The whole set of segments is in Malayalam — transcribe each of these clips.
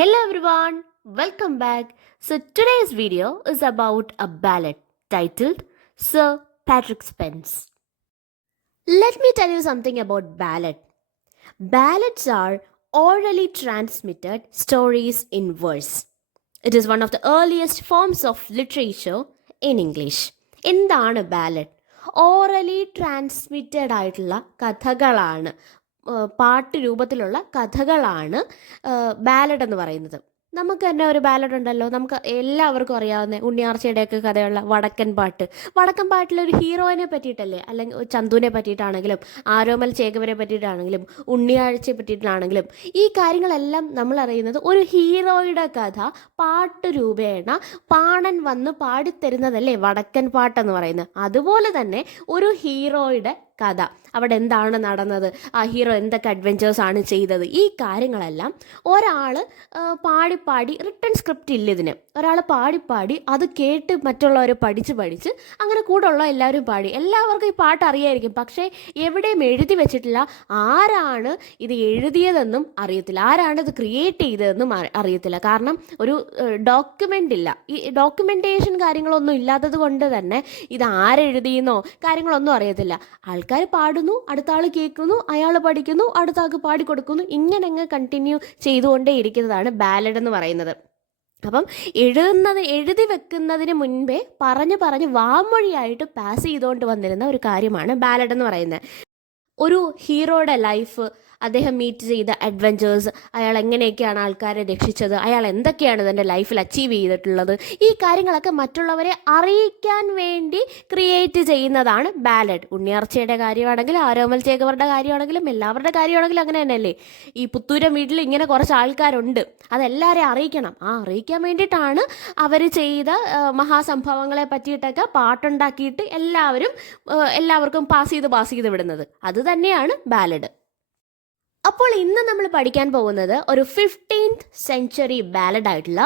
Hello everyone, welcome back. So today's video is about a ballad titled Sir Patrick Spence. Let me tell you something about ballad. Ballads are orally transmitted stories in verse. It is one of the earliest forms of literature in English. എന്താണ് ബാലഡ്? ഓറലി ട്രാൻസ്മിറ്റഡ് ആയിട്ടുള്ള കഥകളാണ്, പാട്ട് രൂപത്തിലുള്ള കഥകളാണ് ബാലഡ് എന്ന് പറയുന്നത്. നമുക്ക് തന്നെ ഒരു ബാലഡ് ഉണ്ടല്ലോ, നമുക്ക് എല്ലാവർക്കും അറിയാവുന്ന ഉണ്ണിയാർച്ചയുടെയൊക്കെ കഥയുള്ള വടക്കൻ പാട്ട്. വടക്കൻ പാട്ടിലൊരു ഹീറോയിനെ പറ്റിയിട്ടല്ലേ, അല്ലെങ്കിൽ ചന്തുവിനെ പറ്റിയിട്ടാണെങ്കിലും ആരോമൽ ചേകവരെ പറ്റിയിട്ടാണെങ്കിലും ഉണ്ണിയാഴ്ചയെ പറ്റിയിട്ടാണെങ്കിലും ഈ കാര്യങ്ങളെല്ലാം നമ്മൾ അറിയുന്നത് ഒരു ഹീറോയുടെ കഥ പാട്ട് രൂപേണ പാണൻ വന്ന് പാടിത്തരുന്നതല്ലേ വടക്കൻ പാട്ടെന്ന് പറയുന്നത്. അതുപോലെ തന്നെ ഒരു ഹീറോയുടെ കഥ, അവിടെ എന്താണ് നടന്നത്, ആ ഹീറോ എന്തൊക്കെ അഡ്വെഞ്ചേഴ്സ് ആണ് ചെയ്തത്, ഈ കാര്യങ്ങളെല്ലാം ഒരാൾ പാടി റിട്ടൺ സ്ക്രിപ്റ്റ് ഇല്ല ഇതിന്. ഒരാൾ പാടി അത് കേട്ട് മറ്റുള്ളവർ പഠിച്ച് അങ്ങനെ കൂടെയുള്ള എല്ലാവരും പാടി. എല്ലാവർക്കും ഈ പാട്ട് അറിയായിരിക്കും, പക്ഷേ എവിടെയും എഴുതി വെച്ചിട്ടില്ല. ആരാണ് ഇത് എഴുതിയതെന്നും അറിയത്തില്ല, ആരാണ് ഇത് ക്രിയേറ്റ് ചെയ്തതെന്നും അറിയത്തില്ല. കാരണം ഒരു ഡോക്യുമെൻ്റ് ഇല്ല, ഈ ഡോക്യുമെൻറ്റേഷൻ കാര്യങ്ങളൊന്നും ഇല്ലാത്തത് കൊണ്ട് തന്നെ ഇത് ആരെഴുതിയെന്നോ കാര്യങ്ങളൊന്നും അറിയത്തില്ല. ആൾക്കാർ പാടുന്നു, അടുത്ത ആൾ കേൾക്കുന്നു, അയാൾ പഠിക്കുന്നു, അടുത്ത ആൾക്ക് പാടിക്കൊടുക്കുന്നു, ഇങ്ങനെ അങ്ങ് കണ്ടിന്യൂ ചെയ്തുകൊണ്ടേ ഇരിക്കുന്നതാണ് ബാലഡ് എന്ന് പറയുന്നത്. അപ്പം എഴുതി വെക്കുന്നതിന് മുൻപേ പറഞ്ഞ് വാമൊഴിയായിട്ട് പാസ് ചെയ്തുകൊണ്ട് വന്നിരുന്ന ഒരു കാര്യമാണ് ബാലഡ് എന്ന് പറയുന്നത്. ഒരു ഹീറോയുടെ ലൈഫ്, അദ്ദേഹം മീറ്റ് ചെയ്ത അഡ്വഞ്ചേഴ്സ്, അയാൾ എങ്ങനെയൊക്കെയാണ് ആൾക്കാരെ രക്ഷിച്ചത്, അയാൾ എന്തൊക്കെയാണ് തൻ്റെ ലൈഫിൽ അച്ചീവ് ചെയ്തിട്ടുള്ളത്, ഈ കാര്യങ്ങളൊക്കെ മറ്റുള്ളവരെ അറിയിക്കാൻ വേണ്ടി ക്രിയേറ്റ് ചെയ്യുന്നതാണ് ബാലഡ്. ഉണ്ണിയാർച്ചയുടെ കാര്യമാണെങ്കിലും ആരോമൽ ചേകവരുടെ കാര്യമാണെങ്കിലും എല്ലാവരുടെ കാര്യമാണെങ്കിലും അങ്ങനെ തന്നെയല്ലേ. ഈ പുത്തൂരം വീട്ടിൽ ഇങ്ങനെ കുറച്ച് ആൾക്കാരുണ്ട്, അതെല്ലാവരെയും അറിയിക്കണം. അറിയിക്കാൻ വേണ്ടിയിട്ടാണ് അവർ ചെയ്ത മഹാസംഭവങ്ങളെ പറ്റിയിട്ടൊക്കെ പാട്ടുണ്ടാക്കിയിട്ട് എല്ലാവർക്കും പാസ് ചെയ്ത് വിടുന്നത്. അത് തന്നെയാണ് ബാലഡ്. അപ്പോൾ ഇന്ന് നമ്മൾ പഠിക്കാൻ പോകുന്നത് ഒരു 15th സെഞ്ച്വറി ബാലഡ് ആയിട്ടുള്ള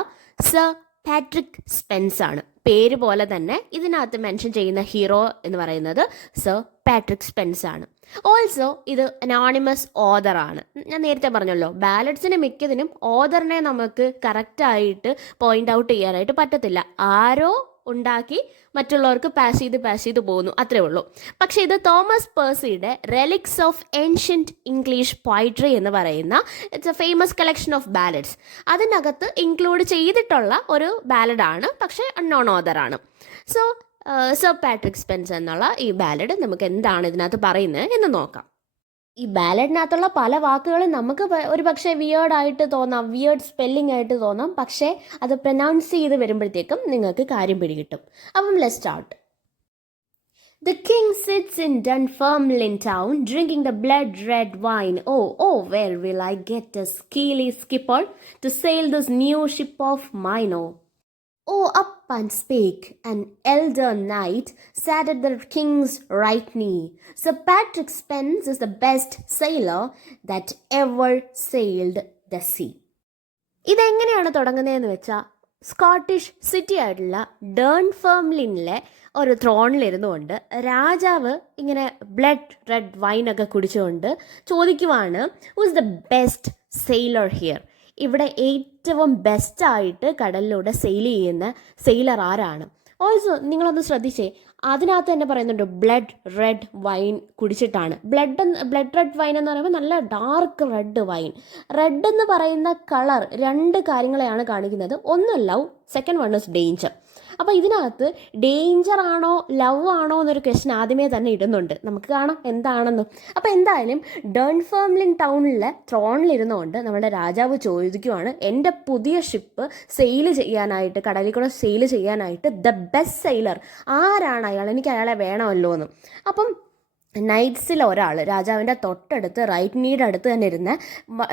സർ പാട്രിക് സ്പെൻസ് ആണ്. പേര് പോലെ തന്നെ ഇതിനകത്ത് മെൻഷൻ ചെയ്യുന്ന ഹീറോ എന്ന് പറയുന്നത് സർ പാട്രിക് സ്പെൻസ് ആണ്. ഓൾസോ ഇത് അനോണിമസ് ഓതർ ആണ്. ഞാൻ നേരത്തെ പറഞ്ഞല്ലോ, ബാലഡ്സിന് മിക്കതിനും ഓതറിനെ നമുക്ക് കറക്റ്റായിട്ട് പോയിന്റ് ഔട്ട് ചെയ്യാനായിട്ട് പറ്റത്തില്ല. ആരോ ഉണ്ടാക്കി മറ്റുള്ളവർക്ക് പാസ് ചെയ്ത് പോകുന്നു, അത്രേ ഉള്ളൂ. പക്ഷേ ഇത് തോമസ് പേഴ്സിയുടെ reliques of ancient English poetry എന്ന് പറയുന്ന it's a famous collection of ballads, അതിനകത്ത് ഇൻക്ലൂഡ് ചെയ്തിട്ടുള്ള ഒരു ബാലഡാണ്, പക്ഷേ അൺനോൺ ഓതറാണ്. സോ സർ പാട്രിക് സ്പെൻസ് എന്നുള്ള ഈ ബാലഡ് നമുക്ക് എന്താണ് ഇതിനകത്ത് പറയുന്നത് എന്ന് നോക്കാം. ഈ ബാലഡിനകത്തുള്ള പല വാക്കുകളും നമുക്ക് ഒരു പക്ഷേ വിയേർഡായിട്ട് തോന്നാം, വിയേർഡ് സ്പെല്ലിംഗ് ആയിട്ട് തോന്നാം, പക്ഷേ അത് പ്രൊനൗൺസ് ചെയ്ത് വരുമ്പോഴത്തേക്കും നിങ്ങൾക്ക് കാര്യം പിടികിട്ടും. അപ്പം let's start. The king sits in Dunfermline town, drinking the blood-red wine. Oh, where will I get a skilly skipper to sail this new ship of mine? Oh, up and spake an elder knight, sat at the king's right knee. Sir Patrick Spens is the best sailor that ever sailed the sea. ഇതെങ്ങനെയാണ് തുടങ്ങുന്നതെന്ന് വെച്ചാൽ, സ്കോട്ടിഷ് സിറ്റി ആയിട്ടുള്ള ഡേൺഫെർമ്ലിനിലെ ഒരു ത്രോണിലിരുന്നുകൊണ്ട് രാജാവ് ഇങ്ങനെ ബ്ലഡ് റെഡ് വൈനൊക്കെ കുടിച്ചുകൊണ്ട് ചോദിക്കുവാണ്, who is the best sailor here? ഇവിടെ ഏറ്റവും ബെസ്റ്റായിട്ട് കടലിലൂടെ സെയിൽ ചെയ്യുന്ന സെയിലർ ആരാണ്? ഓൾസോ നിങ്ങളൊന്ന് ശ്രദ്ധിച്ചേ, അതിനകത്ത് തന്നെ പറയുന്നുണ്ട് ബ്ലഡ് റെഡ് വൈൻ കുടിച്ചിട്ടാണ്. ബ്ലഡ് റെഡ് വൈൻ എന്ന് പറയുമ്പോൾ നല്ല ഡാർക്ക് റെഡ് വൈൻ. റെഡ് എന്ന് പറയുന്ന കളർ രണ്ട് കാര്യങ്ങളെയാണ് കാണിക്കുന്നത്. ഒന്ന് love, second one is danger. അപ്പോൾ ഇതിനകത്ത് ഡേഞ്ചർ ആണോ ലവ് ആണോ എന്നൊരു ക്വസ്റ്റ്യൻ ആദ്യമേ തന്നെ ഇടുന്നുണ്ട്. നമുക്ക് കാണാം എന്താണെന്ന്. അപ്പോൾ എന്തായാലും ഡേൺഫെർമ്ലിൻ ടൗണിലെ ത്രോണിലിരുന്നുകൊണ്ട് നമ്മുടെ രാജാവ് ചോദിക്കുവാണ്, എൻ്റെ പുതിയ ഷിപ്പ് സെയിൽ ചെയ്യാനായിട്ട്, കടലിൽ കൂടെ സെയിൽ ചെയ്യാനായിട്ട് ദ ബെസ്റ്റ് സെയിലർ ആരാണ് അയാൾ? എനിക്ക് അയാളെ വേണമല്ലോ എന്ന്. അപ്പം നൈറ്റ്സിൽ ഒരാൾ രാജാവിൻ്റെ തൊട്ടടുത്ത് റൈറ്റ് നീയുടെ അടുത്ത് തന്നെ ഇരുന്ന്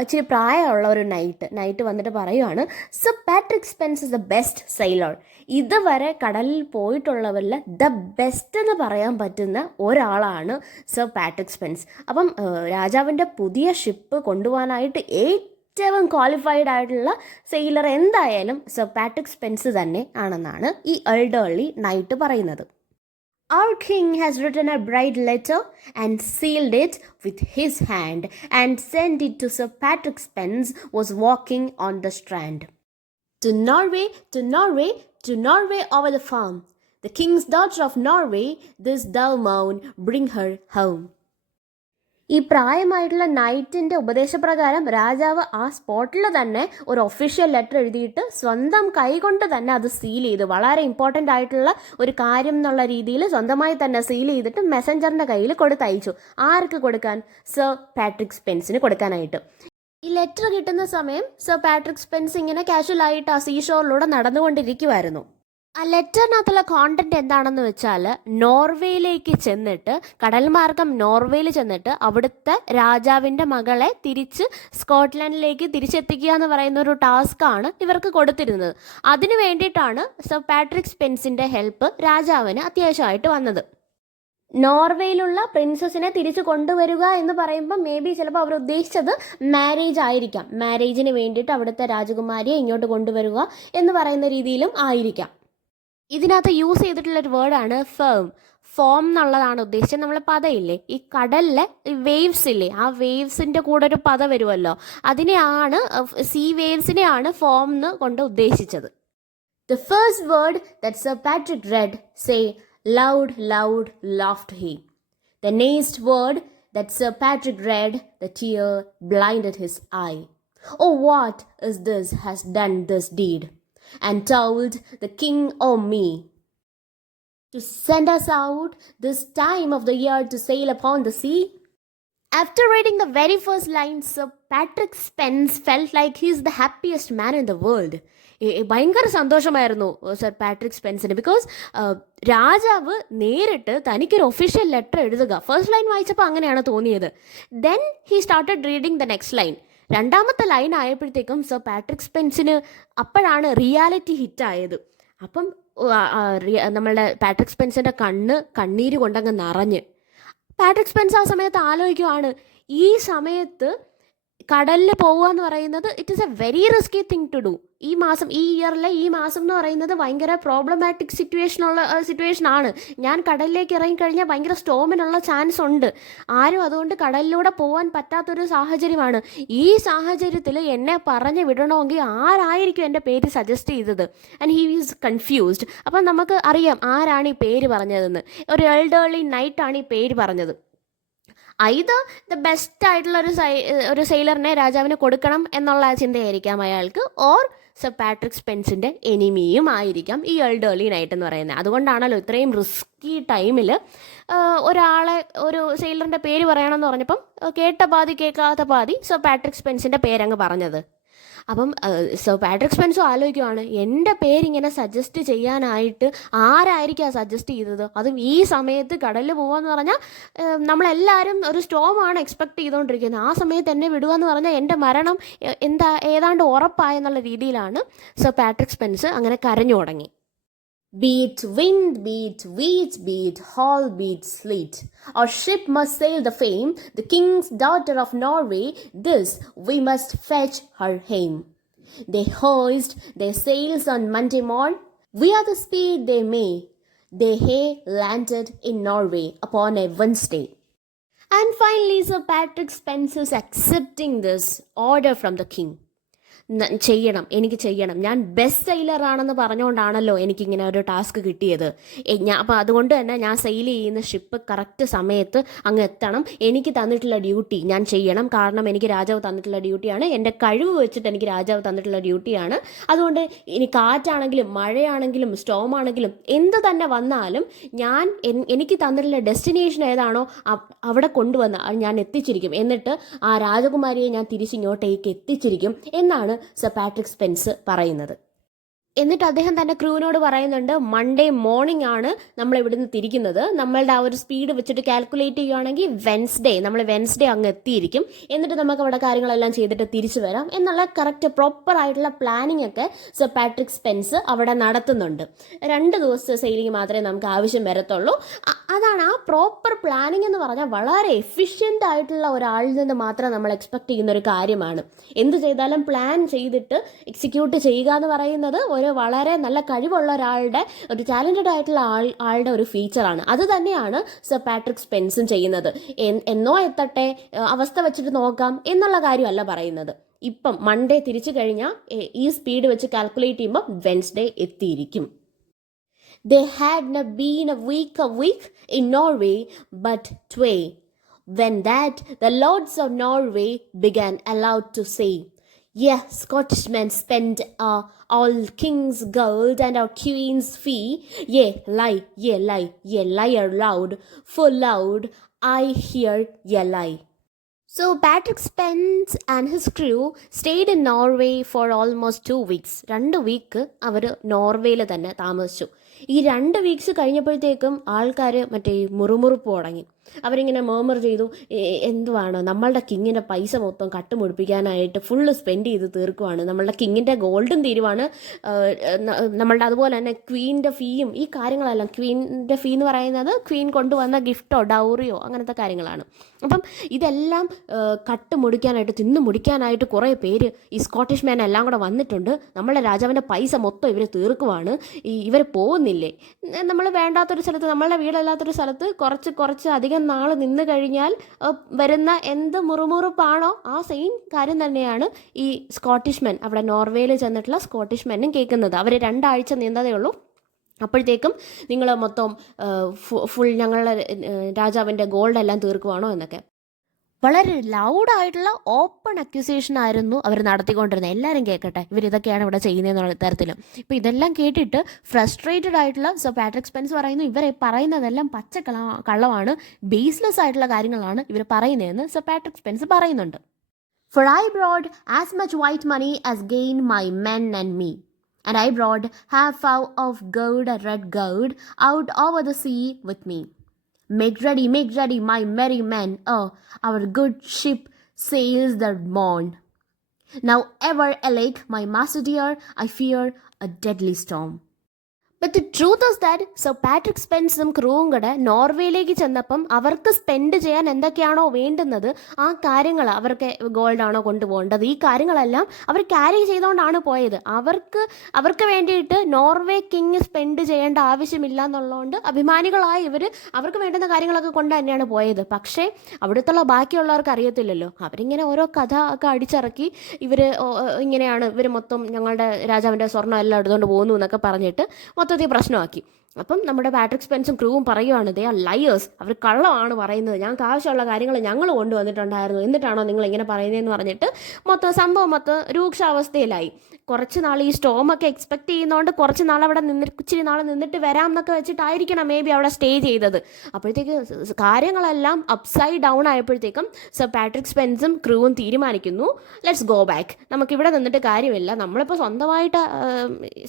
ഇച്ചിരി പ്രായമുള്ള ഒരു നൈറ്റ് വന്നിട്ട് പറയുവാണ്, sir Patrick Spens is the best sailor. ഇതുവരെ കടലിൽ പോയിട്ടുള്ളവരിൽ ദ ബെസ്റ്റ് എന്ന് പറയാൻ പറ്റുന്ന ഒരാളാണ് സർ പാട്രിക് സ്പെൻസ്. അപ്പം രാജാവിൻ്റെ പുതിയ ഷിപ്പ് കൊണ്ടുപോകാനായിട്ട് ഏറ്റവും ക്വാളിഫൈഡ് ആയിട്ടുള്ള സെയിലർ എന്തായാലും സർ പാട്രിക് സ്പെൻസ് തന്നെ ആണെന്നാണ് ഈ എൽഡർലി നൈറ്റ് പറയുന്നത്. Our king has written a bright letter and sealed it with his hand and sent it to Sir Patrick Spens, was walking on the strand. To Norway, to Norway, to Norway over the farm. The king's daughter of Norway, this thou mourn, bring her home. ഈ പ്രായമായിട്ടുള്ള നൈറ്റിൻ്റെ ഉപദേശപ്രകാരം രാജാവ് ആ സ്പോട്ടിൽ തന്നെ ഒരു ഒഫീഷ്യൽ ലെറ്റർ എഴുതിയിട്ട് സ്വന്തം കൈകൊണ്ട് തന്നെ അത് സീൽ ചെയ്തു. വളരെ ഇമ്പോർട്ടൻ്റ് ആയിട്ടുള്ള ഒരു കാര്യം എന്നുള്ള രീതിയിൽ സ്വന്തമായി തന്നെ സീൽ ചെയ്തിട്ട് മെസ്സഞ്ചറിൻ്റെ കയ്യിൽ കൊടുത്തയച്ചു. ആർക്ക് കൊടുക്കാൻ? സർ പാട്രിക് സ്പെൻസിന് കൊടുക്കാനായിട്ട്. ഈ ലെറ്റർ കിട്ടുന്ന സമയം സർ പാട്രിക് സ്പെൻസ് ഇങ്ങനെ കാഷ്വലായിട്ട് ആ സീഷോറിലൂടെ നടന്നുകൊണ്ടിരിക്കുമായിരുന്നു. ആ ലെറ്ററിനകത്തുള്ള കോണ്ടന്റ് എന്താണെന്ന് വെച്ചാൽ, നോർവേയിലേക്ക് ചെന്നിട്ട്, കടൽ മാർഗം നോർവേയിൽ ചെന്നിട്ട് അവിടുത്തെ രാജാവിൻ്റെ മകളെ തിരിച്ച് സ്കോട്ട്ലൻഡിലേക്ക് തിരിച്ചെത്തിക്കുക എന്ന് പറയുന്ന ഒരു ടാസ്ക്കാണ് ഇവർക്ക് കൊടുത്തിരുന്നത്. അതിനു വേണ്ടിയിട്ടാണ് സർ പാട്രിക് സ്പെൻസിൻ്റെ ഹെൽപ്പ് രാജാവിന് അത്യാവശ്യമായിട്ട് വന്നത്. നോർവേയിലുള്ള പ്രിൻസസിനെ തിരിച്ചു കൊണ്ടുവരിക എന്ന് പറയുമ്പോൾ മേ ബി ചിലപ്പോൾ അവർ ഉദ്ദേശിച്ചത് മാരേജ് ആയിരിക്കാം. മാരേജിന് വേണ്ടിയിട്ട് അവിടുത്തെ രാജകുമാരിയെ ഇങ്ങോട്ട് കൊണ്ടുവരിക എന്ന് പറയുന്ന രീതിയിലും ആയിരിക്കാം. ഇതിനകത്ത് യൂസ് ചെയ്തിട്ടുള്ളൊരു വേർഡാണ് ഫേം. ഫോം എന്നുള്ളതാണ് ഉദ്ദേശിച്ചത്. നമ്മൾ പദയില്ലേ, ഈ കടലിലെ വേവ്സ് ഇല്ലേ, ആ വേവ്സിൻ്റെ കൂടെ ഒരു പദ വരുമല്ലോ, അതിനെയാണ്, സീ വേവ്സിനെയാണ് ഫോം എന്ന് കൊണ്ട് ഉദ്ദേശിച്ചത്. The first word that Sir Patrick read, say, loud, loud, laughed he. The next word that Sir Patrick read, the tear blinded his eye. Oh, what is this has done this deed, and told the king or me, to send us out this time of the year to sail upon the sea? After reading the very first line, Sir Patrick Spens felt like he is the happiest man in the world. ഭയങ്കര സന്തോഷമായിരുന്നു സർ പാട്രിക് സ്പെൻസിന്. ബിക്കോസ് രാജാവ് നേരിട്ട് തനിക്കൊരു ഒഫീഷ്യൽ ലെറ്റർ എഴുതുക. ഫസ്റ്റ് ലൈൻ വായിച്ചപ്പോൾ അങ്ങനെയാണ് തോന്നിയത്. Then he started reading the next line. രണ്ടാമത്തെ ലൈൻ ആയപ്പോഴത്തേക്കും സർ പാട്രിക് സ്പെൻസിന് അപ്പോഴാണ് റിയാലിറ്റി ഹിറ്റായത്. അപ്പം നമ്മളുടെ പാട്രിക് സ്പെൻസിൻ്റെ കണ്ണീര് കൊണ്ടങ്ങ് നിറഞ്ഞ്. പാട്രിക് സ്പെൻസ് ആ സമയത്ത് ആലോചിക്കുവാണ്, ഈ സമയത്ത് കടലിൽ പോവുക എന്ന് പറയുന്നത് it is a very risky thing to do. ഈ ഇയറിലെ ഈ മാസം എന്ന് പറയുന്നത് ഭയങ്കര പ്രോബ്ലമാറ്റിക് സിറ്റുവേഷനാണ്. ഞാൻ കടലിലേക്ക് ഇറങ്ങിക്കഴിഞ്ഞാൽ ഭയങ്കര സ്റ്റോമിനുള്ള ചാൻസ് ഉണ്ട്. ആരും അതുകൊണ്ട് കടലിലൂടെ പോകാൻ പറ്റാത്തൊരു സാഹചര്യമാണ്. ഈ സാഹചര്യത്തിൽ എന്നെ പറഞ്ഞു വിടണമെങ്കിൽ ആരായിരിക്കും എൻ്റെ പേര് സജസ്റ്റ് ചെയ്തത്? And he is confused. അപ്പം നമുക്ക് അറിയാം ആരാണ് ഈ പേര് പറഞ്ഞതെന്ന്. ഒരു എൽഡർലി നൈറ്റാണ് ഈ പേര് പറഞ്ഞത്. ഐദർ ദ ബെസ്റ്റ് ആയിട്ടുള്ള ഒരു സെയിലറിനെ രാജാവിന് കൊടുക്കണം എന്നുള്ള ചിന്തയായിരിക്കാം അയാൾക്ക്, ഓർ സർ പാട്രിക് സ്പെൻസിൻ്റെ എനിമിയും ആയിരിക്കാം ഈ എൽഡർലി നൈറ്റ് എന്ന് പറയുന്നത്. അതുകൊണ്ടാണല്ലോ ഇത്രയും റിസ്കി ടൈമിൽ ഒരു സെയിലറിൻ്റെ പേര് പറയണമെന്ന് പറഞ്ഞപ്പം കേട്ട പാതി കേൾക്കാത്ത പാതി സർ പാട്രിക് സ്പെൻസിൻ്റെ പേരങ്ങ് പറഞ്ഞത്. അപ്പം സർ പാട്രിക് സ്പെൻസും ആലോചിക്കുവാണ്, എൻ്റെ പേരിങ്ങനെ സജസ്റ്റ് ചെയ്യാനായിട്ട് ആരായിരിക്കും ആ സജസ്റ്റ് ചെയ്തത്? അതും ഈ സമയത്ത് കടലിൽ പോകാമെന്ന് പറഞ്ഞാൽ നമ്മളെല്ലാവരും ഒരു സ്റ്റോമാണ് എക്സ്പെക്ട് ചെയ്തുകൊണ്ടിരിക്കുന്നത്. ആ സമയത്ത് എന്നെ വിടുക എന്ന് പറഞ്ഞാൽ എൻ്റെ മരണം ഏതാണ്ട് ഉറപ്പായെന്നുള്ള രീതിയിലാണ് സർ പാട്രിക് സ്പെൻസ് അങ്ങനെ കരഞ്ഞു തുടങ്ങി. Be it wind, be it wheat, be it haul, be it sleet, our ship must sail the fame, the king's daughter of Norway, this we must fetch her hame. They hoist their sails on Monday morn, we are the speed they may, they hay landed in Norway upon a Wednesday. And finally Sir Patrick Spens is accepting this order from the king. എനിക്ക് ചെയ്യണം, ഞാൻ ബെസ്റ്റ് സെയിലറാണെന്ന് പറഞ്ഞുകൊണ്ടാണല്ലോ എനിക്കിങ്ങനെ ഒരു ടാസ്ക് കിട്ടിയത്. അപ്പോൾ അതുകൊണ്ട് തന്നെ ഞാൻ സെയിൽ ചെയ്യുന്ന ഷിപ്പ് കറക്റ്റ് സമയത്ത് അങ്ങ് എത്തണം. എനിക്ക് തന്നിട്ടുള്ള ഡ്യൂട്ടി ഞാൻ ചെയ്യണം. കാരണം എനിക്ക് രാജാവ് തന്നിട്ടുള്ള ഡ്യൂട്ടിയാണ്, എൻ്റെ കഴിവ് വെച്ചിട്ട് എനിക്ക് രാജാവ് തന്നിട്ടുള്ള ഡ്യൂട്ടിയാണ്. അതുകൊണ്ട് ഇനി കാറ്റാണെങ്കിലും മഴയാണെങ്കിലും സ്റ്റോം ആണെങ്കിലും എന്ത് തന്നെ വന്നാലും ഞാൻ എനിക്ക് തന്നിട്ടുള്ള ഡെസ്റ്റിനേഷൻ ഏതാണോ അവിടെ കൊണ്ടുവന്ന് ഞാൻ എത്തിച്ചിരിക്കും. എന്നിട്ട് ആ രാജകുമാരിയെ ഞാൻ തിരിച്ചിങ്ങോട്ടേക്ക് എത്തിച്ചിരിക്കും എന്നാണ് സർ പാട്രിക് സ്പെൻസ് പറയുന്നത്. എന്നിട്ട് അദ്ദേഹം തൻ്റെ ക്രൂവിനോട് പറയുന്നുണ്ട്, മൺഡേ മോർണിംഗ് ആണ് നമ്മൾ ഇവിടുന്ന് തിരിക്കുന്നത്. നമ്മളുടെ ആ ഒരു സ്പീഡ് വെച്ചിട്ട് കാൽക്കുലേറ്റ് ചെയ്യുകയാണെങ്കിൽ നമ്മൾ വെൻസ്ഡേ അങ്ങ് എത്തിയിരിക്കും. എന്നിട്ട് നമുക്ക് അവിടെ കാര്യങ്ങളെല്ലാം ചെയ്തിട്ട് തിരിച്ചു വരാം എന്നുള്ള കറക്റ്റ് പ്രോപ്പർ ആയിട്ടുള്ള പ്ലാനിങ് ഒക്കെ സർ പാട്രിക് സ്പെൻസ് അവിടെ നടത്തുന്നുണ്ട്. 2 ദിവസത്തെ സെയിലിംഗ് മാത്രമേ നമുക്ക് ആവശ്യം വരത്തുള്ളൂ. അതാണ് ആ പ്രോപ്പർ പ്ലാനിങ് എന്ന് പറഞ്ഞാൽ വളരെ എഫിഷ്യൻ്റ് ആയിട്ടുള്ള ഒരാളിൽ നിന്ന് മാത്രം നമ്മൾ എക്സ്പെക്ട് ചെയ്യുന്ന ഒരു കാര്യമാണ്. എന്ത് ചെയ്താലും പ്ലാൻ ചെയ്തിട്ട് എക്സിക്യൂട്ട് ചെയ്യുക എന്ന് പറയുന്നത് ഒരു വളരെ നല്ല കഴിവുള്ള ഒരാളുടെ ഒരു ടാലൻറ്റഡ് ആയിട്ടുള്ള ആളുടെ ഒരു ഫീച്ചറാണ്. അത് തന്നെയാണ് സർ പാട്രിക് സ്പെൻസും ചെയ്യുന്നത്. എന്നോ എത്തട്ടെ, അവസ്ഥ വെച്ചിട്ട് നോക്കാം എന്നുള്ള കാര്യമല്ല പറയുന്നത്. ഇപ്പം മൺഡേ തിരിച്ചു കഴിഞ്ഞാൽ ഈ സ്പീഡ് വെച്ച് കാൽക്കുലേറ്റ് ചെയ്യുമ്പോൾ Wednesday എത്തിയിരിക്കും. They had not been a week in Norway, but 2. When that, the lords of Norway began aloud to say, "Yeah, Scottishmen spend all king's gold and our queen's fee. Ye liar loud, full loud, I hear ye lie." So Patrick Spence and his crew stayed in Norway for almost 2 weeks. 2 week അവർ നോർവേയിൽ തന്നെ താമസിച്ചു. ഈ 2 വീക്സ് കഴിഞ്ഞപ്പോഴത്തേക്കും ആൾക്കാർ മറ്റേ മുറുമുറുപ്പ് തുടങ്ങി. അവരിങ്ങനെ മേമർ ചെയ്തു, എന്തുവാണ് നമ്മളുടെ കിങ്ങിൻ്റെ പൈസ മൊത്തം കട്ടുമുടിപ്പിക്കാനായിട്ട് ഫുള്ള് സ്പെൻഡ് ചെയ്ത് തീർക്കുവാണ്, നമ്മളുടെ കിങ്ങിൻ്റെ ഗോൾഡും തീരുവാണ്, നമ്മളുടെ അതുപോലെ തന്നെ ക്വീൻ്റെ ഫീയും ഈ കാര്യങ്ങളെല്ലാം. ക്വീൻ്റെ ഫീ എന്ന് പറയുന്നത് ക്വീൻ കൊണ്ടുവന്ന ഗിഫ്റ്റോ ഡൗറിയോ അങ്ങനത്തെ കാര്യങ്ങളാണ്. അപ്പം ഇതെല്ലാം കട്ടുമുടിക്കാനായിട്ട് തിന്നു മുടിക്കാനായിട്ട് കുറേ പേര് ഈ സ്കോട്ടിഷ് മാൻ എല്ലാം കൂടെ വന്നിട്ടുണ്ട്. നമ്മളുടെ രാജാവിൻ്റെ പൈസ മൊത്തം ഇവർ തീർക്കുവാണ്, ഇവർ പോകുന്നില്ലേ, നമ്മൾ വേണ്ടാത്തൊരു സ്ഥലത്ത്, നമ്മളുടെ വീടല്ലാത്തൊരു സ്ഥലത്ത് കുറച്ച് അധികം നാൾ നിന്ന് കഴിഞ്ഞാൽ വരുന്ന എന്ത് മുറുമുറുപ്പാണോ ആ സെയിം കാര്യം തന്നെയാണ് ഈ സ്കോട്ടിഷ് മെൻ, അവിടെ നോർവേയിൽ ചെന്നിട്ടുള്ള സ്കോട്ടിഷ് മെന്നും കേൾക്കുന്നത്. അവർ 2 ആഴ്ച നിന്നതേ ഉള്ളൂ. അപ്പോഴത്തേക്കും നിങ്ങൾ മൊത്തം ഫുൾ ഞങ്ങളുടെ രാജാവിൻ്റെ ഗോൾഡെല്ലാം തീർക്കുവാണോ എന്നൊക്കെ വളരെ ലൗഡായിട്ടുള്ള ഓപ്പൺ അക്യൂസേഷൻ ആയിരുന്നു അവർ നടത്തിക്കൊണ്ടിരുന്നത്. എല്ലാവരും കേൾക്കട്ടെ, ഇവരിതൊക്കെയാണ് ഇവിടെ ചെയ്യുന്നതെന്നുള്ള തരത്തിൽ. ഇപ്പോൾ ഇതെല്ലാം കേട്ടിട്ട് ഫ്രസ്ട്രേറ്റഡ് ആയിട്ടുള്ള സർ പാട്രിക് സ്പെൻസ് പറയുന്നു, ഇവരെ പറയുന്നതെല്ലാം കള്ളമാണ്, ബേസ്ലെസ് ആയിട്ടുള്ള കാര്യങ്ങളാണ് ഇവർ പറയുന്നതെന്ന് സർ പാട്രിക് സ്പെൻസ് പറയുന്നുണ്ട്. For I brought as much white money as gained my men and me. And I brought half of gold and red gold out over the sea with me. Make ready, my merry men, our good ship sails the morn. Now ever alike, my master dear, I fear a deadly storm. But the truth is that sir Patrick സ്പെൻസും ക്രൂവും കൂടെ നോർവേയിലേക്ക് ചെന്നപ്പം അവർക്ക് സ്പെൻഡ് ചെയ്യാൻ എന്തൊക്കെയാണോ വേണ്ടുന്നത് ആ കാര്യങ്ങൾ, അവർക്ക് ഗോൾഡാണോ കൊണ്ടുപോകേണ്ടത്, ഈ കാര്യങ്ങളെല്ലാം അവർ ക്യാരി ചെയ്തുകൊണ്ടാണ് പോയത്. അവർക്ക് വേണ്ടിയിട്ട് നോർവേ കിങ് സ്പെൻഡ് ചെയ്യേണ്ട ആവശ്യമില്ല എന്നുള്ളതുകൊണ്ട് അഭിമാനികളായ ഇവർ അവർക്ക് വേണ്ടുന്ന കാര്യങ്ങളൊക്കെ കൊണ്ട് തന്നെയാണ് പോയത്. പക്ഷേ അവിടുത്തെ ബാക്കിയുള്ളവർക്ക് അറിയത്തില്ലല്ലോ. അവരിങ്ങനെ ഓരോ കഥ ഒക്കെ അടിച്ചിറക്കി ഇങ്ങനെയാണ് ഇവർ മൊത്തം ഞങ്ങളുടെ രാജാവിൻ്റെ സ്വർണ്ണം എല്ലാം എടുത്തുകൊണ്ട് പോകുന്നു എന്നൊക്കെ പറഞ്ഞിട്ട് മൊത്തത്തിൽ പ്രശ്നമാക്കി. അപ്പം നമ്മുടെ പാട്രിക് സ്പെൻസും ക്രൂവും പറയുവാണ്, ദേ ആർ ലയേഴ്സ്, അവർ കള്ളമാണ് പറയുന്നത്, ഞങ്ങൾക്ക് ആവശ്യമുള്ള കാര്യങ്ങൾ ഞങ്ങൾ കൊണ്ടുവന്നിട്ടുണ്ടായിരുന്നു, എന്നിട്ടാണോ നിങ്ങൾ ഇങ്ങനെ പറയുന്നതെന്ന് പറഞ്ഞിട്ട് സംഭവം രൂക്ഷാവസ്ഥയിലായി. കുറച്ച് നാൾ ഈ സ്റ്റോമൊക്കെ എക്സ്പെക്ട് ചെയ്യുന്നതുകൊണ്ട് കുറച്ച് നാൾ അവിടെ ഇച്ചിരി നാൾ നിന്നിട്ട് വരാം എന്നൊക്കെ വെച്ചിട്ടായിരിക്കണം മേ ബി അവിടെ സ്റ്റേ ചെയ്തത്. അപ്പോഴത്തേക്ക് കാര്യങ്ങളെല്ലാം അപ്സൈഡ് ഡൗൺ ആയപ്പോഴത്തേക്കും സർ പാട്രിക് സ്പെൻസും ക്രൂവും തീരുമാനിക്കുന്നു, ലെറ്റ്സ് ഗോ ബാക്ക്, നമുക്കിവിടെ നിന്നിട്ട് കാര്യമില്ല, നമ്മളിപ്പോൾ സ്വന്തമായിട്ട്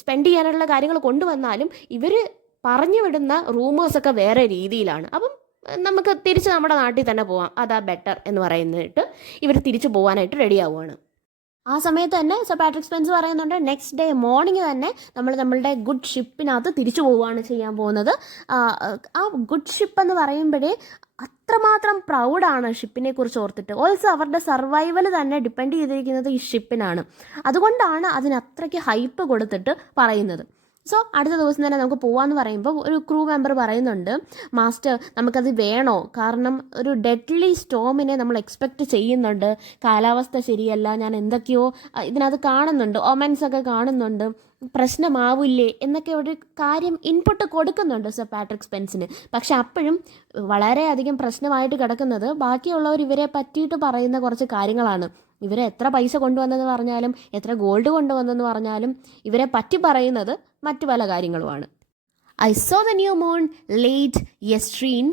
സ്പെൻഡ് ചെയ്യാനുള്ള കാര്യങ്ങൾ കൊണ്ടുവന്നാലും ഇവർ പറഞ്ഞു വിടുന്ന റൂമേഴ്സൊക്കെ വേറെ രീതിയിലാണ്, അപ്പം നമുക്ക് തിരിച്ച് നമ്മുടെ നാട്ടിൽ തന്നെ പോവാം, അതാ ബെറ്റർ എന്ന് പറയുന്നിട്ട് ഇവർ തിരിച്ചു പോകാനായിട്ട് റെഡി ആവുകയാണ്. ആ സമയത്ത് തന്നെ സർ പാട്രിക് സ്പെൻസ് പറയുന്നുണ്ട്, നെക്സ്റ്റ് ഡേ മോർണിംഗ് തന്നെ നമ്മളുടെ ഗുഡ് ഷിപ്പിനകത്ത് തിരിച്ചു പോവുകയാണ് ചെയ്യാൻ പോകുന്നത്. ആ ഗുഡ് ഷിപ്പ് എന്ന് പറയുമ്പോഴേ അത്രമാത്രം പ്രൗഡാണ് ഷിപ്പിനെ കുറിച്ച് ഓർത്തിട്ട്. ഓൾസോ അവരുടെ സർവൈവൽ തന്നെ ഡിപ്പെൻഡ് ചെയ്തിരിക്കുന്നത് ഈ ഷിപ്പിനാണ്. അതുകൊണ്ടാണ് അതിന് അത്രയ്ക്ക് ഹൈപ്പ് കൊടുത്തിട്ട് പറയുന്നത്. സോ അടുത്ത ദിവസം തന്നെ നമുക്ക് പോകാമെന്ന് പറയുമ്പോൾ ഒരു ക്രൂ മെമ്പർ പറയുന്നുണ്ട്, മാസ്റ്റർ നമുക്കത് വേണോ, കാരണം ഒരു ഡെഡ്ലി സ്റ്റോമിനെ നമ്മൾ എക്സ്പെക്റ്റ് ചെയ്യുന്നുണ്ട്, കാലാവസ്ഥ ശരിയല്ല, ഞാൻ എന്തൊക്കെയോ ഇതിനകത്ത് കാണുന്നുണ്ട്, ഒമൻസ് ഒക്കെ കാണുന്നുണ്ട്, പ്രശ്നമാവില്ലേ എന്നൊക്കെ ഒരു കാര്യം ഇൻപുട്ട് കൊടുക്കുന്നുണ്ട് സർ പാട്രിക് സ്പെൻസിന്. പക്ഷെ അപ്പോഴും വളരെയധികം പ്രശ്നമായിട്ട് കിടക്കുന്നത് ബാക്കിയുള്ളവർ ഇവരെ പറ്റിയിട്ട് പറയുന്ന കുറച്ച് കാര്യങ്ങളാണ്. ഇവരെ എത്ര പൈസ കൊണ്ടുവന്നെന്ന് പറഞ്ഞാലും എത്ര ഗോൾഡ് കൊണ്ടുവന്നെന്ന് പറഞ്ഞാലും ഇവരെ പറ്റി പറയുന്നത് മറ്റു പല കാര്യങ്ങളുമാണ്. I saw the new moon late yestreen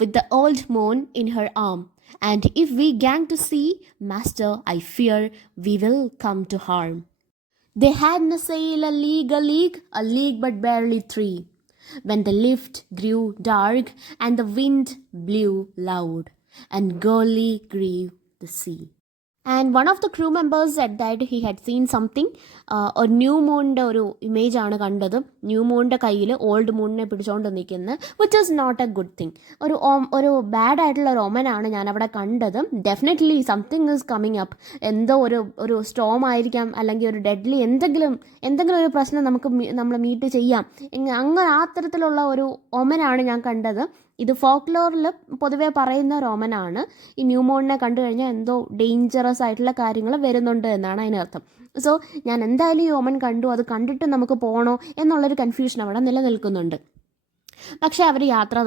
with the old moon in her arm, and if we gang to sea, master, I fear we will come to harm. They had no sail a league but barely 3, when the lift grew dark and the wind blew loud, and gully grew the sea. And one of the crew members said that he had seen something. ഒരു ന്യൂ മൂണിൻ്റെ ഒരു ഇമേജാണ് കണ്ടത്. ന്യൂ മൂണിൻ്റെ കയ്യിൽ ഓൾഡ് മൂണിനെ പിടിച്ചുകൊണ്ട് നിൽക്കുന്നത്, which is not a good thing. ഒരു ബാഡ് ആയിട്ടുള്ള ഒരു ഒമനാണ് ഞാൻ അവിടെ കണ്ടത്. Definitely something is coming up. എന്തോ ഒരു സ്റ്റോം ആയിരിക്കാം, അല്ലെങ്കിൽ ഒരു ഡെഡ്ലി എന്തെങ്കിലും ഒരു പ്രശ്നം നമ്മൾ മീറ്റ് ചെയ്യാം. അങ്ങനെ ആ തരത്തിലുള്ള ഒരു ഒമനാണ് ഞാൻ കണ്ടത്. ഇത് ഫോക്ലോറിൽ പൊതുവേ പറയുന്ന ഒരു ഒമനാണ്. ഈ ന്യൂ മൂണിനെ കണ്ടു കഴിഞ്ഞാൽ എന്തോ ഡേഞ്ചറസ് ആയിട്ടുള്ള കാര്യങ്ങൾ വരുന്നുണ്ട് എന്നാണ് അതിനർത്ഥം. സോ ഞാൻ എന്തായാലും ഈ ഒമൻ കണ്ടു, അത് കണ്ടിട്ട് നമുക്ക് പോകണോ എന്നുള്ളൊരു കൺഫ്യൂഷൻ അവിടെ നിലനിൽക്കുന്നുണ്ട്. പക്ഷേ അവർ യാത്ര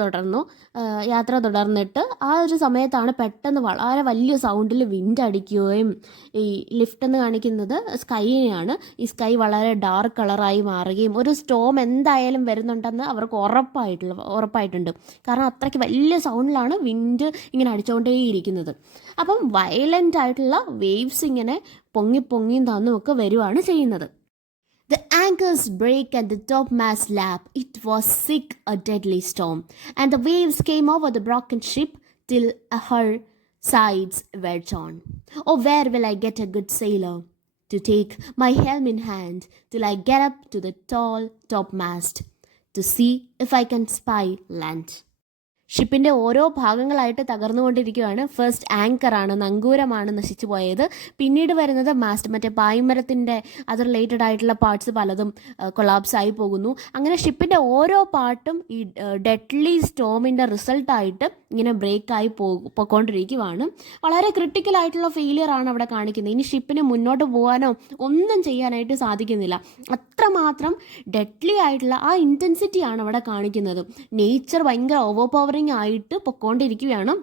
തുടർന്നിട്ട് ആ ഒരു സമയത്താണ് പെട്ടെന്ന് വളരെ വലിയ സൗണ്ടിൽ വിൻഡ് അടിക്കുകയും, ഈ ലിഫ്റ്റ് എന്ന് കാണിക്കുന്നത് സ്കൈനെയാണ്, ഈ സ്കൈ വളരെ ഡാർക്ക് കളറായി മാറുകയും ഒരു സ്റ്റോം എന്തായാലും വരുന്നുണ്ടെന്ന് അവർക്ക് ഉറപ്പായിട്ടുണ്ട്. കാരണം അത്രയ്ക്ക് വലിയ സൗണ്ടിലാണ് വിൻഡ് ഇങ്ങനെ അടിച്ചുകൊണ്ടേയിരിക്കുന്നത്. അപ്പം വയലൻ്റ് ആയിട്ടുള്ള വേവ്സ് ഇങ്ങനെ പൊങ്ങിയും തന്നുമൊക്കെ വരുവാണ് ചെയ്യുന്നത്. The anchors break and the topmast lap. It was sick, a deadly storm, and the waves came over the broken ship till her sides were torn. Oh, where will I get a good sailor to take my helm in hand till I get up to the tall topmast to see if I can spy land? ഷിപ്പിൻ്റെ ഓരോ ഭാഗങ്ങളായിട്ട് തകർന്നുകൊണ്ടിരിക്കുകയാണ്. ഫസ്റ്റ് ആങ്കറാണ്, നങ്കൂരമാണ് നശിച്ചു പോയത്. പിന്നീട് വരുന്നത് മാസ്റ്റ്, മറ്റേ പായ്മരത്തിൻ്റെ അത് റിലേറ്റഡ് ആയിട്ടുള്ള പാർട്സ് പലതും കൊളാപ്സ് ആയി പോകുന്നു. അങ്ങനെ ഷിപ്പിൻ്റെ ഓരോ പാർട്ടും ഈ ഡെഡ്ലി സ്റ്റോമിൻ്റെ റിസൾട്ടായിട്ട് ഇങ്ങനെ ബ്രേക്കായി പോയിക്കൊണ്ടിരിക്കുകയാണ്. വളരെ ക്രിട്ടിക്കലായിട്ടുള്ള ഫെയിലിയർ ആണ് അവിടെ കാണിക്കുന്നത്. ഇനി ഷിപ്പിന് മുന്നോട്ട് പോകാനോ ഒന്നും ചെയ്യാനായിട്ട് സാധിക്കുന്നില്ല. അത്രമാത്രം ഡെഡ്ലി ആയിട്ടുള്ള ആ ഇൻറ്റൻസിറ്റിയാണ് അവിടെ കാണിക്കുന്നത്. നേച്ചർ ഭയങ്കര ഓവർ പവറിങ് ആയിട്ട് പൊക്കോണ്ടിരിക്കുകയാണ്.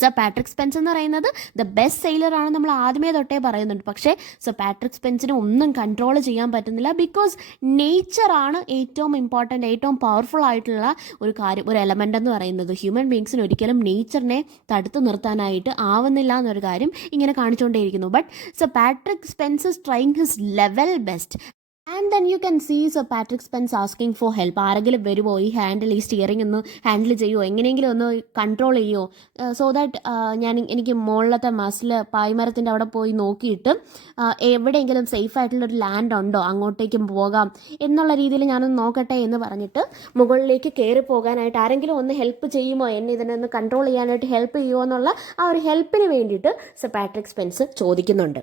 സർ പാട്രിക് സ്പെൻസ് എന്ന് പറയുന്നത് ദ ബെസ്റ്റ് സെയിലറാണ് നമ്മൾ ആദ്യമേ തൊട്ടേ പറയുന്നുണ്ട്. പക്ഷേ സർ പാട്രിക് സ്പെൻസിന് ഒന്നും കൺട്രോൾ ചെയ്യാൻ പറ്റുന്നില്ല. ബിക്കോസ് നേച്ചറാണ് ഏറ്റവും ഇമ്പോർട്ടൻ്റ്, ഏറ്റവും പവർഫുൾ ആയിട്ടുള്ള ഒരു കാര്യം, ഒരു എലമെൻ്റ് എന്ന് പറയുന്നത്. ഹ്യൂമൻ ബീങ്സിന് ഒരിക്കലും നേച്ചറിനെ തടുത്തു നിർത്താനായിട്ട് ആവുന്നില്ല എന്നൊരു കാര്യം ഇങ്ങനെ കാണിച്ചുകൊണ്ടേയിരിക്കുന്നു. But sir Patrick Spens is trying his level best. And then you can see sir Patrick Spens asking for help. ആരെങ്കിലും വരുമോ, ഈ സ്റ്റിയറിംഗ് ഒന്ന് ഹാൻഡിൽ ചെയ്യുമോ, എങ്ങനെയെങ്കിലും ഒന്ന് കൺട്രോൾ ചെയ്യുമോ, സോ ദാറ്റ് എനിക്ക് മുകളിലത്തെ മസിൽ പായ്മരത്തിൻ്റെ അവിടെ പോയി നോക്കിയിട്ട് എവിടെയെങ്കിലും സേഫ് ആയിട്ടുള്ളൊരു ലാൻഡ് ഉണ്ടോ, അങ്ങോട്ടേക്കും പോകാം എന്നുള്ള രീതിയിൽ ഞാനൊന്ന് നോക്കട്ടെ എന്ന് പറഞ്ഞിട്ട് മുകളിലേക്ക് കയറി പോകാനായിട്ട് ആരെങ്കിലും ഒന്ന് ഹെൽപ്പ് ചെയ്യുമോ, എന്നെ ഇതിനൊന്ന് കൺട്രോൾ ചെയ്യാനായിട്ട് ഹെൽപ്പ് ചെയ്യുമോ എന്നുള്ള ആ ഒരു ഹെൽപ്പിന് വേണ്ടിയിട്ട് സർ പാട്രിക് സ്പെൻസ് ചോദിക്കുന്നുണ്ട്.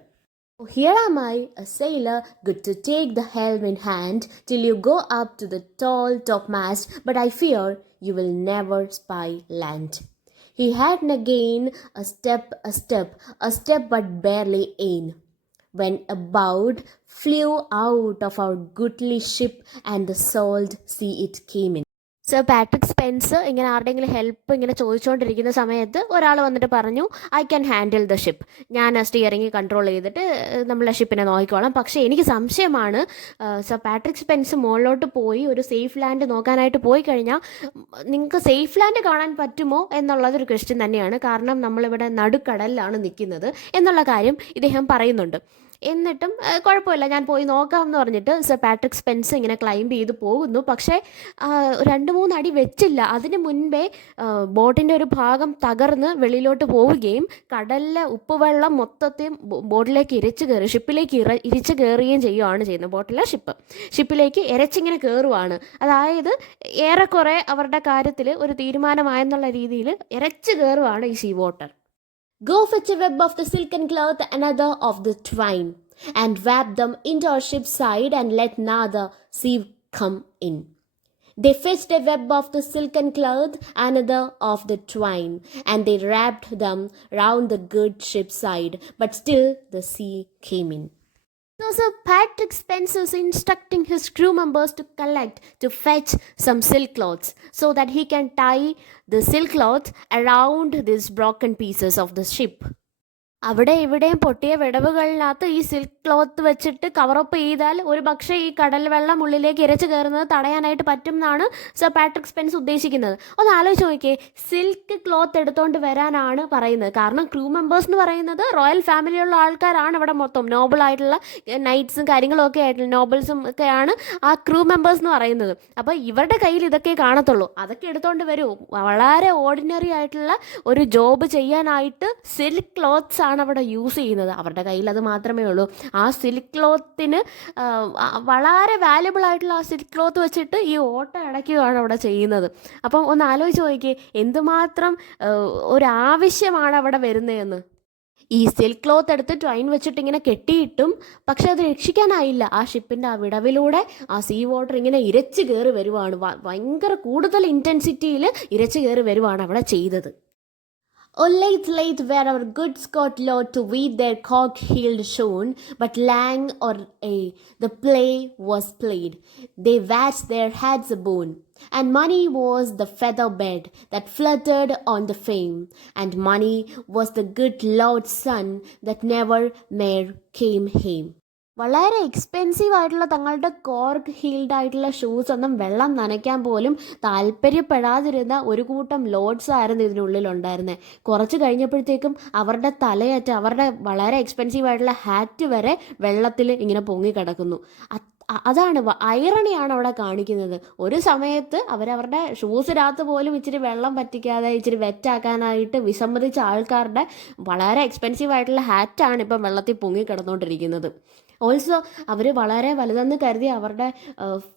Here am I, a sailor, good to take the helm in hand till you go up to the tall topmast, but I fear you will never spy land. He had again a step but barely aim, when a boat flew out of our goodly ship and the salt sea it came in. Sir Patrick Spens ഇങ്ങനെ ആരുടെയെങ്കിലും ഹെൽപ്പ് ഇങ്ങനെ ചോദിച്ചുകൊണ്ടിരിക്കുന്ന സമയത്ത് ഒരാൾ വന്നിട്ട് പറഞ്ഞു, I can handle the ship, ഞാൻ സ്റ്റിയറിംഗ് കൺട്രോൾ ചെയ്തിട്ട് നമ്മളെ ഷിപ്പിനെ നോക്കിക്കോളാം. പക്ഷേ എനിക്ക് സംശയമാണ്, സർ പാട്രിക് സ്പെൻസ് മുകളിലോട്ട് പോയി ഒരു സേഫ് ലാൻഡ് നോക്കാനായിട്ട് പോയി കഴിഞ്ഞാൽ നിങ്ങൾക്ക് സേഫ് ലാൻഡ് കാണാൻ പറ്റുമോ എന്നുള്ളതൊരു ക്വസ്റ്റ്യൻ തന്നെയാണ്. കാരണം നമ്മളിവിടെ നടുക്കടലിലാണ് നിൽക്കുന്നത് എന്നുള്ള കാര്യം ഇദ്ദേഹം പറയുന്നുണ്ട്. എന്നിട്ടും കുഴപ്പമില്ല, ഞാൻ പോയി നോക്കാം എന്ന് പറഞ്ഞിട്ട് സർ പാട്രിക് സ്പെൻസ് ഇങ്ങനെ ക്ലൈംബ് ചെയ്ത് പോകുന്നു. പക്ഷേ 2-3 അടി വെച്ചില്ല. അതിന് മുൻപേ ബോട്ടിൻ്റെ ഒരു ഭാഗം തകർന്ന് വെളിയിലോട്ട് പോവുകയും കടലിലെ ഉപ്പുവെള്ളം മൊത്തത്തെയും ബോട്ടിലേക്ക് ഷിപ്പിലേക്ക് ഇരിച്ച് കയറുകയും ചെയ്യുകയാണ് ചെയ്യുന്നത്. ഷിപ്പിലേക്ക് ഇരച്ചിങ്ങനെ കയറുവാണ്. അതായത് ഏറെക്കുറെ അവരുടെ കാര്യത്തിൽ ഒരു തീരുമാനമായെന്നുള്ള രീതിയിൽ ഇരച്ച് കയറുവാണ് ഈ sea water. Go fetch a web of the silken cloth, another of the twine, and wrap them into our ship's side, and let neither sea come in. They fetched a web of the silken cloth, another of the twine, and they wrapped them round the good ship's side, but still the sea came in. So Sir Patrick Spence is instructing his crew members to fetch some silk cloths so that he can tie the silk cloth around these broken pieces of the ship. അവിടെ ഇവിടെയും പൊട്ടിയ വിടവുകളിനകത്ത് ഈ സിൽക്ക് ക്ലോത്ത് വെച്ചിട്ട് കവറപ്പ് ചെയ്താൽ ഒരു പക്ഷേ ഈ കടൽ വെള്ളം ഉള്ളിലേക്ക് ഇരച്ചു കയറുന്നത് തടയാനായിട്ട് പറ്റും എന്നാണ് സർ പാട്രിക് സ്പെൻസ് ഉദ്ദേശിക്കുന്നത്. ഒന്ന് ആലോചിച്ച് നോക്കിയേ, സിൽക്ക് ക്ലോത്ത് എടുത്തുകൊണ്ട് വരാനാണ് പറയുന്നത്. കാരണം ക്രൂ മെമ്പേഴ്സ് എന്ന് പറയുന്നത് റോയൽ ഫാമിലിയുള്ള ആൾക്കാരാണ്. ഇവിടെ മൊത്തം നോബിളായിട്ടുള്ള നൈറ്റ്സും കാര്യങ്ങളും ഒക്കെ ആയിട്ടുള്ള നോബിൾസും ഒക്കെയാണ് ആ ക്രൂ മെമ്പേഴ്സ് എന്ന് പറയുന്നത്. അപ്പോൾ ഇവരുടെ കയ്യിൽ ഇതൊക്കെ കാണത്തുള്ളൂ. അതൊക്കെ എടുത്തുകൊണ്ട് വരൂ. വളരെ ഓർഡിനറി ആയിട്ടുള്ള ഒരു ജോബ് ചെയ്യാനായിട്ട് സിൽക്ക് ക്ലോത്ത്സ് ക്ലോത്താണ് അവിടെ യൂസ് ചെയ്യുന്നത്. അവരുടെ കയ്യിൽ അത് മാത്രമേ ഉള്ളൂ. ആ സിൽക്ക് ക്ലോത്തിന് വളരെ വാല്യുബിൾ ആയിട്ടുള്ള ആ സിൽക്ക് ക്ലോത്ത് വെച്ചിട്ട് ഈ ഓട്ട അടയ്ക്കുകയാണ് അവിടെ ചെയ്യുന്നത്. അപ്പം ഒന്ന് ആലോചിച്ച് നോക്കിയേ, എന്തുമാത്രം ഒരാവശ്യമാണ് അവിടെ വരുന്നതെന്ന്. ഈ സിൽക്ക് ക്ലോത്ത് എടുത്ത് ട്വൈൻ വെച്ചിട്ട് ഇങ്ങനെ കെട്ടിയിട്ടും പക്ഷെ അത് രക്ഷിക്കാനായില്ല. ആ ഷിപ്പിൻ്റെ ആ വിടവിലൂടെ ആ സീ വാട്ടർ ഇങ്ങനെ ഇരച്ചു കയറി വരുവാണ്. ഭയങ്കര കൂടുതൽ ഇൻറ്റൻസിറ്റിയിൽ ഇരച്ചു കയറി വരുവാണ് അവിടെ ചെയ്തത്. Oh, late, late were our good Scot lord to weed their cock-heeled shoon, but lang or aye, the play was played. They waxed their heads aboon, and money was the feather bed that fluttered on the fame, and money was the good lord's son that never mere came hame. വളരെ എക്സ്പെൻസീവ് ആയിട്ടുള്ള തങ്ങളുടെ കോർക്ക് ഹീൽഡ് ആയിട്ടുള്ള ഷൂസ് ഒന്നും വെള്ളം നനയ്ക്കാൻ പോലും താല്പര്യപ്പെടാതിരുന്ന ഒരു കൂട്ടം ലോഡ്സ് ആയിരുന്നു ഇതിനുള്ളിലുണ്ടായിരുന്നത്. കുറച്ച് കഴിഞ്ഞപ്പോഴത്തേക്കും അവരുടെ തലയറ്റ്, അവരുടെ വളരെ എക്സ്പെൻസീവ് ആയിട്ടുള്ള ഹാറ്റ് വരെ വെള്ളത്തിൽ ഇങ്ങനെ പൊങ്ങിക്കിടക്കുന്നു. അതാണ് ഐറണിയാണ് അവിടെ കാണിക്കുന്നത്. ഒരു സമയത്ത് അവരവരുടെ ഷൂസിനകത്ത് പോലും ഇച്ചിരി വെള്ളം പറ്റിക്കാതെ ഇച്ചിരി വെറ്റാക്കാനായിട്ട് വിസമ്മതിച്ച ആൾക്കാരുടെ വളരെ എക്സ്പെൻസീവ് ആയിട്ടുള്ള ഹാറ്റാണ് ഇപ്പം വെള്ളത്തിൽ പൊങ്ങിക്കിടന്നുകൊണ്ടിരിക്കുന്നത്. ഓൾസോ അവർ വളരെ വലുതെന്ന് കരുതി അവരുടെ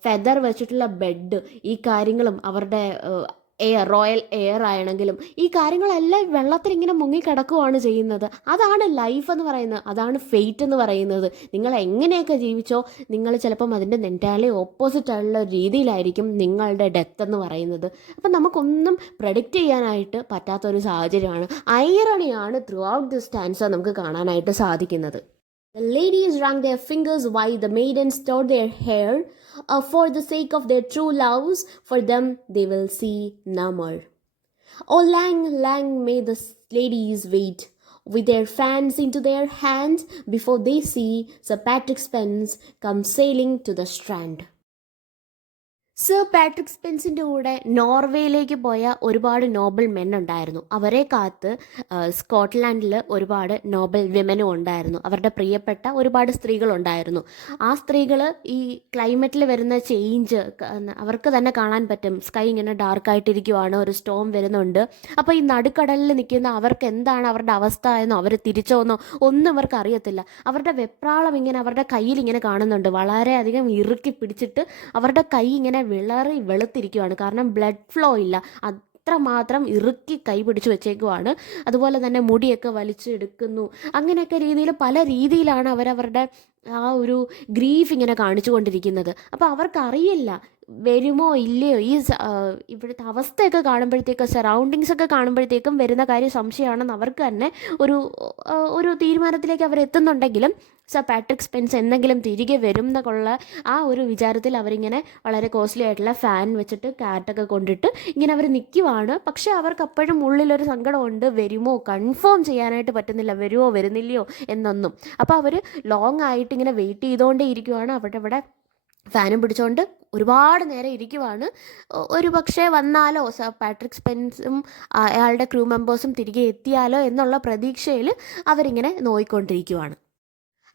ഫെദർ വെച്ചിട്ടുള്ള ബെഡ്, ഈ കാര്യങ്ങളും അവരുടെ റോയൽ എയർ ആണെങ്കിലും ഈ കാര്യങ്ങളെല്ലാം വെള്ളത്തിൽ ഇങ്ങനെ മുങ്ങിക്കിടക്കുകയാണ് ചെയ്യുന്നത്. അതാണ് ലൈഫ് എന്ന് പറയുന്നത്, അതാണ് ഫെയ്റ്റ് എന്ന് പറയുന്നത്. നിങ്ങൾ എങ്ങനെയൊക്കെ ജീവിച്ചോ, നിങ്ങൾ ചിലപ്പം അതിൻ്റെ എൻറ്റയർലി ഓപ്പോസിറ്റ് ആയിട്ടുള്ള രീതിയിലായിരിക്കും നിങ്ങളുടെ ഡെത്ത് എന്ന് പറയുന്നത്. അപ്പം നമുക്കൊന്നും പ്രഡിക്റ്റ് ചെയ്യാനായിട്ട് പറ്റാത്തൊരു സാഹചര്യമാണ്. ഐറണിയാണ് ത്രൂ ഔട്ട് ദിസ് സ്റ്റാൻസ നമുക്ക് കാണാനായിട്ട് സാധിക്കുന്നത്. The ladies wrung their fingers while the maidens tore their hair. For the sake of their true loves, for them they will see no more. Oh, lang, lang may the ladies wait, with their fans into their hands, before they see Sir Patrick Spens come sailing to the strand. Sir Patrick സ്പെൻസിൻ്റെ കൂടെ നോർവേയിലേക്ക് പോയ ഒരുപാട് നോബൽ മെൻ ഉണ്ടായിരുന്നു. അവരെ കാത്ത് സ്കോട്ട്ലാൻഡിൽ ഒരുപാട് നോബൽ വിമനും ഉണ്ടായിരുന്നു. അവരുടെ പ്രിയപ്പെട്ട ഒരുപാട് സ്ത്രീകളുണ്ടായിരുന്നു. ആ സ്ത്രീകൾ ഈ ക്ലൈമറ്റിൽ വരുന്ന ചേഞ്ച് അവർക്ക് തന്നെ കാണാൻ പറ്റും. സ്കൈ ഇങ്ങനെ ഡാർക്കായിട്ടിരിക്കുവാണ്, ഒരു സ്റ്റോം വരുന്നുണ്ട്. അപ്പോൾ ഈ നടുക്കടലിൽ നിൽക്കുന്ന അവർക്ക് എന്താണ് അവരുടെ അവസ്ഥ എന്നോ അവർ തിരിച്ചോന്നോ ഒന്നും അവർക്ക് അറിയത്തില്ല. അവരുടെ വെപ്രാളം ഇങ്ങനെ അവരുടെ കയ്യിൽ ഇങ്ങനെ കാണുന്നുണ്ട്. വളരെയധികം ഇറുക്കി പിടിച്ചിട്ട് അവരുടെ കൈ ഇങ്ങനെ വെളുത്തിരിക്കുകയാണ്. കാരണം ബ്ലഡ് ഫ്ലോ ഇല്ല, അത്രമാത്രം ഇറുക്കി കൈ പിടിച്ച് വെച്ചേക്കുവാണ്. അതുപോലെ തന്നെ മുടിയൊക്കെ വലിച്ചെടുക്കുന്നു. അങ്ങനെയൊക്കെ രീതിയിൽ പല രീതിയിലാണ് അവരവരുടെ ആ ഒരു ഗ്രീഫ് ഇങ്ങനെ കാണിച്ചു കൊണ്ടിരിക്കുന്നത്. അപ്പോൾ അവർക്കറിയില്ല വരുമോ ഇല്ലയോ. ഇവിടുത്തെ അവസ്ഥയൊക്കെ കാണുമ്പോഴത്തേക്കും സറൗണ്ടിങ്സ് ഒക്കെ കാണുമ്പോഴത്തേക്കും വരുന്ന കാര്യം സംശയമാണെന്ന് അവർക്ക് തന്നെ ഒരു തീരുമാനത്തിലേക്ക് അവരെത്തുന്നുണ്ടെങ്കിലും സർ പാട്രിക് സ്പെൻസ് എന്തെങ്കിലും തിരികെ വരും എന്നൊക്കെയുള്ള ആ ഒരു വിചാരത്തിൽ അവരിങ്ങനെ വളരെ കോസ്റ്റ്ലി ആയിട്ടുള്ള ഫാൻ വെച്ചിട്ട് കാറ്റൊക്കെ കൊണ്ടിട്ട് ഇങ്ങനെ അവർ നിൽക്കുവാണ്. പക്ഷേ അവർക്ക് അപ്പോഴും ഉള്ളിലൊരു സങ്കടമുണ്ട്, വരുമോ, കൺഫേം ചെയ്യാനായിട്ട് പറ്റുന്നില്ല, വരുമോ വരുന്നില്ലയോ എന്നൊന്നും. അപ്പോൾ അവർ ലോങ് ആയിട്ട് ഇങ്ങനെ വെയിറ്റ് ചെയ്തുകൊണ്ടേ ഇരിക്കുവാണ്. അവിടെ ഫാനും പിടിച്ചുകൊണ്ട് ഒരുപാട് നേരം ഇരിക്കുവാണ്. ഒരു പക്ഷേ വന്നാലോ സർ പാട്രിക് സ്പെൻസും അയാളുടെ ക്രൂ മെമ്പേഴ്സും തിരികെ എത്തിയാലോ എന്നുള്ള പ്രതീക്ഷയിൽ അവരിങ്ങനെ നോയിക്കൊണ്ടിരിക്കുവാണ്.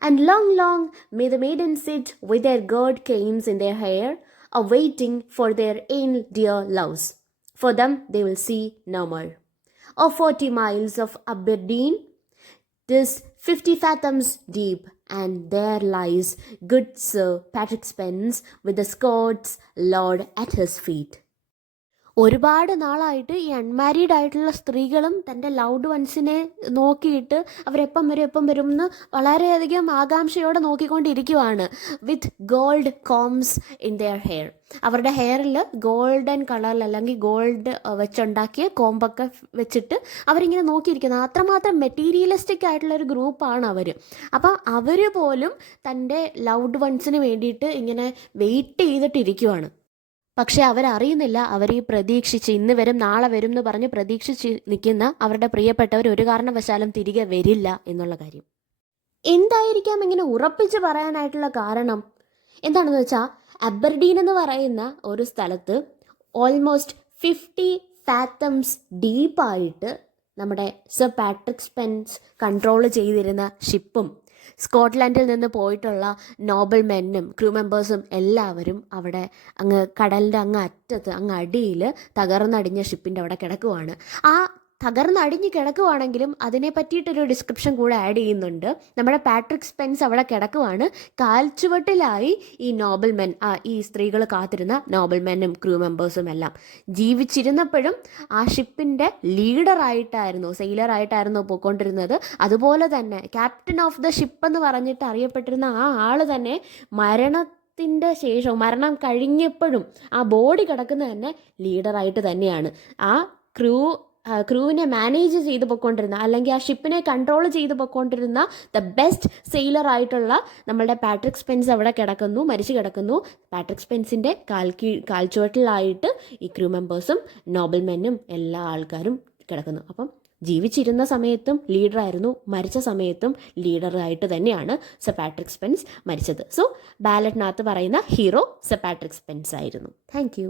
And long, long may the maidens sit with their gold canes in their hair, awaiting for their own dear loves. For them they will see no more. 40 miles of Aberdeen, 'tis 50 fathoms deep, and there lies good Sir Patrick Spens with the Scots Lord at his feet. ഒരുപാട് നാളായിട്ട് ഈ അൺമാരീഡ് ആയിട്ടുള്ള സ്ത്രീകളും തൻ്റെ ലൗഡ് വൺസിനെ നോക്കിയിട്ട് അവരെപ്പം വരും എന്ന് വളരെയധികം ആകാംക്ഷയോടെ നോക്കിക്കൊണ്ടിരിക്കുവാണ്. With gold combs in their hair. അവരുടെ ഹെയറിൽ ഗോൾഡൻ കളറിൽ അല്ലെങ്കിൽ ഗോൾഡ് വെച്ചുണ്ടാക്കിയ കോമ്പൊക്കെ വെച്ചിട്ട് അവരിങ്ങനെ നോക്കിയിരിക്കുന്നത്. അത്രമാത്രം മെറ്റീരിയലിസ്റ്റിക് ആയിട്ടുള്ള ഒരു ഗ്രൂപ്പാണ് അവർ. അപ്പം അവർ പോലും തൻ്റെ ലൗഡ് വൺസിന് വേണ്ടിയിട്ട് ഇങ്ങനെ വെയിറ്റ് ചെയ്തിട്ടിരിക്കുവാണ്. പക്ഷെ അവരറിയുന്നില്ല, അവർ ഈ പ്രതീക്ഷിച്ച് ഇന്ന് വരും നാളെ വരും എന്ന് പറഞ്ഞ് പ്രതീക്ഷിച്ച് നിൽക്കുന്ന അവരുടെ പ്രിയപ്പെട്ടവർ ഒരു കാരണവശാലും തിരികെ വരില്ല എന്നുള്ള കാര്യം. എന്തായിരിക്കാം ഇങ്ങനെ ഉറപ്പിച്ച് പറയാനായിട്ടുള്ള കാരണം എന്താണെന്ന് വെച്ചാൽ, അബർഡീൻ എന്ന് പറയുന്ന ഒരു സ്ഥലത്ത് ഓൾമോസ്റ്റ് 50 fathoms ഡീപ്പായിട്ട് നമ്മുടെ സർ പാട്രിക് സ്പെൻസ് കൺട്രോൾ ചെയ്തിരുന്ന ഷിപ്പും സ്കോട്ട്ലാൻഡിൽ നിന്ന് പോയിട്ടുള്ള നോബൽ മെന്നും ക്രൂ മെമ്പേഴ്സും എല്ലാവരും അവിടെ അങ്ങ് കടലിൻ്റെ അങ്ങ് അറ്റത്ത് അങ്ങ് അടിയിൽ തകർന്നടിഞ്ഞ ഷിപ്പിൻ്റെ അവിടെ കിടക്കുവാണ്. ആ തകർന്നടിഞ്ഞ് കിടക്കുവാണെങ്കിലും അതിനെ പറ്റിയിട്ടൊരു ഡിസ്ക്രിപ്ഷൻ കൂടെ ആഡ് ചെയ്യുന്നുണ്ട്. നമ്മുടെ പാട്രിക് സ്പെൻസ് അവിടെ കിടക്കുവാണ്. കാൽച്ചുവട്ടിലായി ഈ നോബൽമെൻ, ഈ സ്ത്രീകൾ കാത്തിരുന്ന നോബൽമെനും ക്രൂ മെമ്പേഴ്സും എല്ലാം ജീവിച്ചിരുന്നപ്പോഴും ആ ഷിപ്പിൻ്റെ ലീഡറായിട്ടായിരുന്നു, സെയിലറായിട്ടായിരുന്നു പോയിക്കൊണ്ടിരുന്നത്. അതുപോലെ തന്നെ ക്യാപ്റ്റൻ ഓഫ് ദ ഷിപ്പ് എന്ന് പറഞ്ഞിട്ട് അറിയപ്പെട്ടിരുന്ന ആ ആൾ തന്നെ ശേഷവും മരണം കഴിഞ്ഞപ്പോഴും ആ ബോഡി കിടക്കുന്നത് തന്നെ ലീഡറായിട്ട് തന്നെയാണ്. ആ ക്രൂവിനെ മാനേജ് ചെയ്ത് പൊയ്ക്കൊണ്ടിരുന്ന, അല്ലെങ്കിൽ ആ ഷിപ്പിനെ കൺട്രോൾ ചെയ്ത് പൊയ്ക്കൊണ്ടിരുന്ന ദ ബെസ്റ്റ് സെയിലർ ആയിട്ടുള്ള നമ്മളുടെ പാട്രിക് സ്പെൻസ് അവിടെ കിടക്കുന്നു, മരിച്ചു കിടക്കുന്നു. പാട്രിക് സ്പെൻസിൻ്റെ കാൽച്ചുവട്ടിലായിട്ട് ഈ ക്രൂ മെമ്പേഴ്സും നോബൽമെനും എല്ലാ ആൾക്കാരും കിടക്കുന്നു. അപ്പം ജീവിച്ചിരുന്ന സമയത്തും ലീഡറായിരുന്നു, മരിച്ച സമയത്തും ലീഡറായിട്ട് തന്നെയാണ് സർ പാട്രിക് സ്പെൻസ് മരിച്ചത്. സോ ബാലറ്റിനകത്ത് പറയുന്ന ഹീറോ സർ പാട്രിക് സ്പെൻസ് ആയിരുന്നു. Thank you.